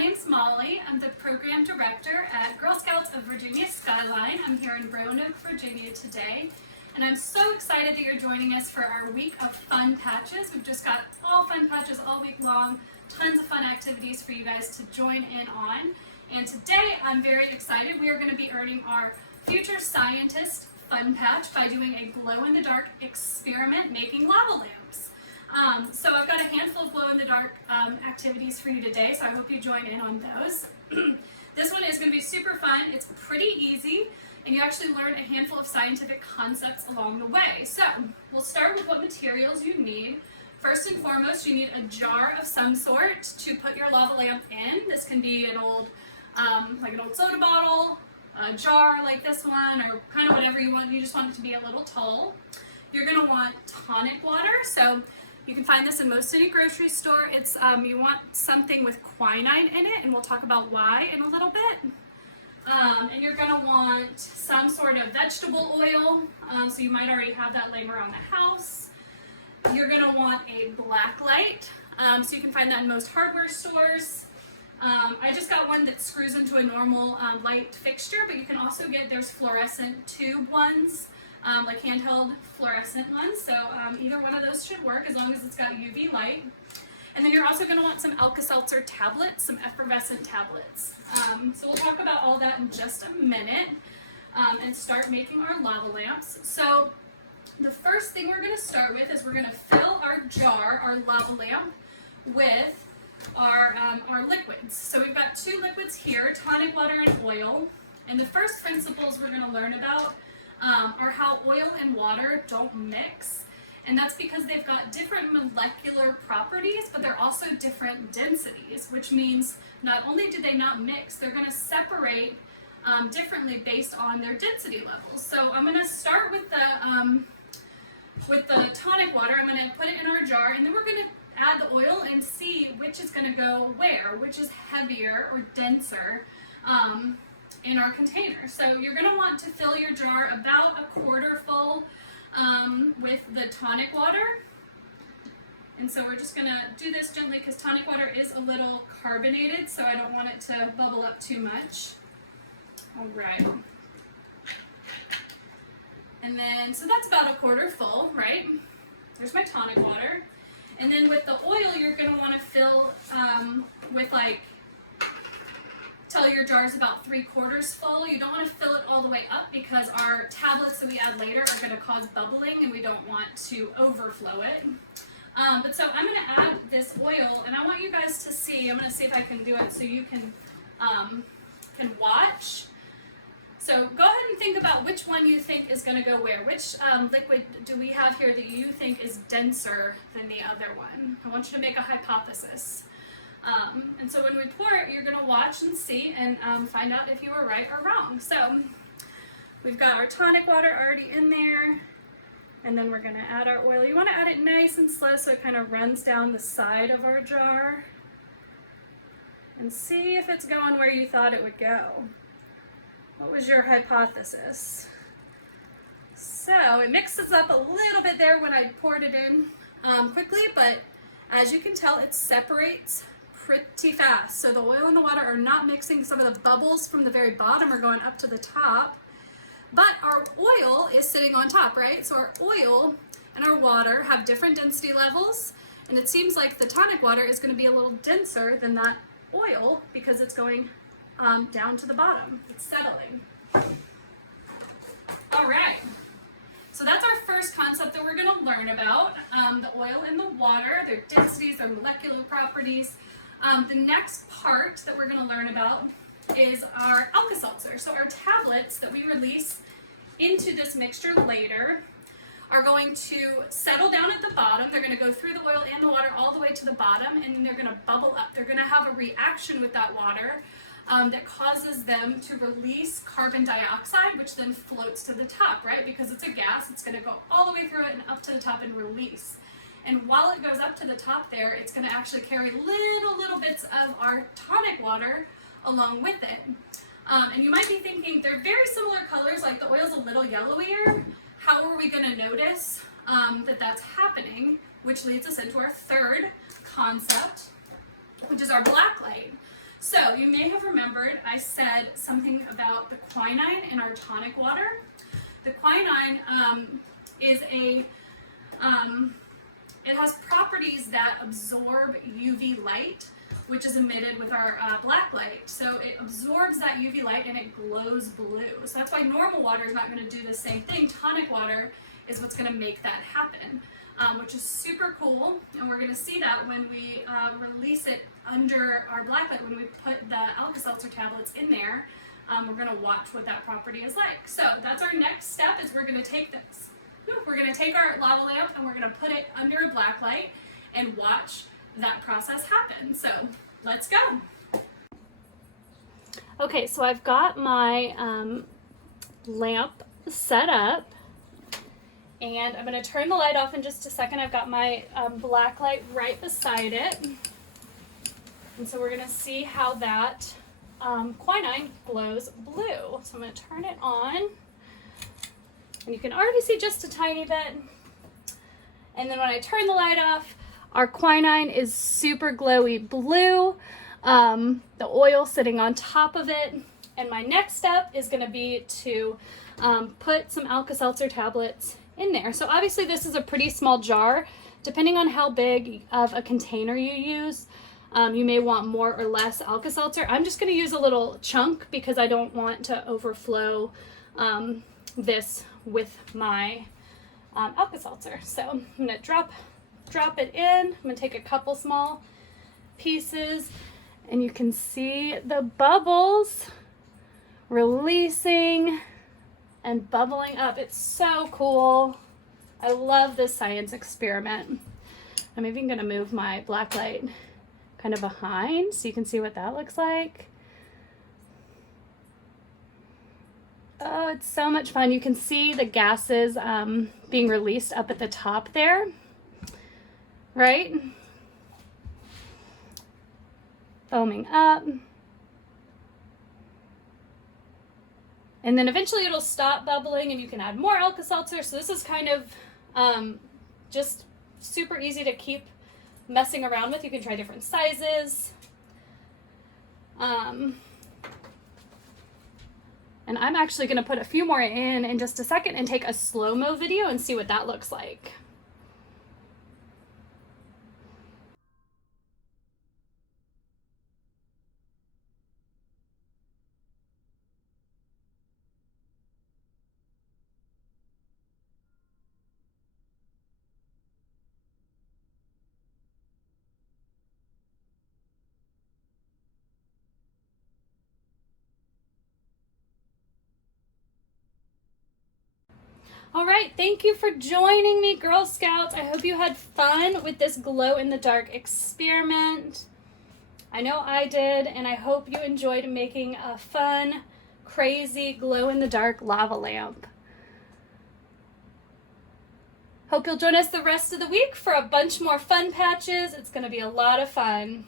name's Molly. I'm the program director at Girl Scouts of Virginia Skyline. I'm here in Roanoke, Virginia today, and I'm so excited that you're joining us for our week of fun patches. We've just got all fun patches all week long, tons of fun activities for you guys to join in on. And today I'm very excited. We are going to be earning our Future Scientist Fun Patch by doing a glow-in-the-dark experiment making lava lamps. So I've got a handful of glow-in-the-dark activities for you today, so I hope you join in on those. This one is going to be super fun. It's pretty easy, and you actually learn a handful of scientific concepts along the way. So we'll start with what materials you need. First and foremost, you need a jar of some sort to put your lava lamp in. This can be an old, like an old soda bottle, a jar like this one, or kind of whatever you want. You just want it to be a little tall. You're going to want tonic water. So you can find this in most any grocery store. It's you want something with quinine in it, and we'll talk about why in a little bit. And you're going to want some sort of vegetable oil, so you might already have that laying around the house. You're going to want a black light, so you can find that in most hardware stores. I just got one that screws into a normal light fixture, but you can also get, there's fluorescent tube ones, like handheld fluorescent ones, so either one of those should work as long as it's got UV light. And then you're also going to want some Alka Seltzer tablets, some effervescent tablets. So we'll talk about all that in just a minute and start making our lava lamps. So the first thing we're going to start with is we're going to fill our jar, our lava lamp, with our liquids. So we've got two liquids here, tonic water and oil. And the first principles we're going to learn about are how oil and water don't mix. And that's because they've got different molecular properties, but they're also different densities, which means not only do they not mix, they're going to separate differently based on their density levels. So I'm going to start with the tonic water. I'm going to put it in our jar, and then we're going to add the oil and see which is going to go where, which is heavier or denser in our container. So you're going to want to fill your jar about a quarter full with the tonic water. And so we're just going to do this gently because tonic water is a little carbonated, so I don't want it to bubble up too much. All right. And then, so that's about a quarter full, right? There's my tonic water. And then with the oil, you're going to want to fill with till your jar is about 3/4 full. You don't want to fill it all the way up because our tablets that we add later are going to cause bubbling, and we don't want to overflow it. But so I'm going to add this oil, and I want you guys to see. I'm going to see if I can do it so you can watch. So go ahead and think about which one you think is going to go where. Which liquid do we have here that you think is denser than the other one? I want you to make a hypothesis. And so when we pour it, you're going to watch and see and find out if you were right or wrong. So we've got our tonic water already in there, and then we're going to add our oil. You want to add it nice and slow so it kind of runs down the side of our jar. And see if it's going where you thought it would go. What was your hypothesis? So it mixes up a little bit there when I poured it in quickly, but as you can tell, it separates pretty fast. So the oil and the water are not mixing. Some of the bubbles from the very bottom are going up to the top, but our oil is sitting on top, right? So our oil and our water have different density levels, and it seems like the tonic water is going to be a little denser than that oil because it's going down to the bottom. It's settling. All right. So that's our first concept that we're going to learn about, the oil and the water, their densities, their molecular properties. The next part that we're going to learn about is our Alka Seltzer. So our tablets that we release into this mixture later are going to settle down at the bottom. They're going to go through the oil and the water all the way to the bottom, and then they're going to bubble up. They're going to have a reaction with that water that causes them to release carbon dioxide, which then floats to the top, right? Because it's a gas, it's going to go all the way through it and up to the top and release. And while it goes up to the top there, it's going to actually carry little bits of our tonic water along with it. And you might be thinking they're very similar colors, like the oil's a little yellowier. How are we going to notice that that's happening? Which leads us into our third concept, which is our black light. So you may have remembered I said something about the quinine in our tonic water. The quinine is it has properties that absorb UV light, which is emitted with our black light. So it absorbs that UV light and it glows blue. So that's why normal water is not going to do the same thing. Tonic water is what's going to make that happen, which is super cool. And we're going to see that when we release it under our black light, when we put the Alka Seltzer tablets in there. We're going to watch what that property is like. So that's our next step, is we're going to take this. We're going to take our lava lamp and we're going to put it under a black light and watch that process happen. So let's go. Okay, so I've got my lamp set up and I'm going to turn the light off in just a second. I've got my black light right beside it. And so we're going to see how that quinine glows blue. So I'm going to turn it on. And you can already see just a tiny bit. And then when I turn the light off, our quinine is super glowy blue. The oil sitting on top of it. And my next step is going to be to put some Alka Seltzer tablets in there. So obviously this is a pretty small jar. Depending on how big of a container you use, you may want more or less Alka Seltzer. I'm just going to use a little chunk because I don't want to overflow this with my Alka Seltzer. So I'm going to drop it in. I'm going to take a couple small pieces and you can see the bubbles releasing and bubbling up. It's so cool. I love this science experiment. I'm even going to move my black light kind of behind so you can see what that looks like. Oh, it's so much fun. You can see the gases being released up at the top there, right? Foaming up. And then eventually it'll stop bubbling and you can add more Alka Seltzer. So this is kind of just super easy to keep messing around with. You can try different sizes. And I'm actually going to put a few more in just a second and take a slow-mo video and see what that looks like. All right, thank you for joining me, Girl Scouts. I hope you had fun with this glow-in-the-dark experiment. I know I did, and I hope you enjoyed making a fun, crazy glow-in-the-dark lava lamp. Hope you'll join us the rest of the week for a bunch more fun patches. It's going to be a lot of fun.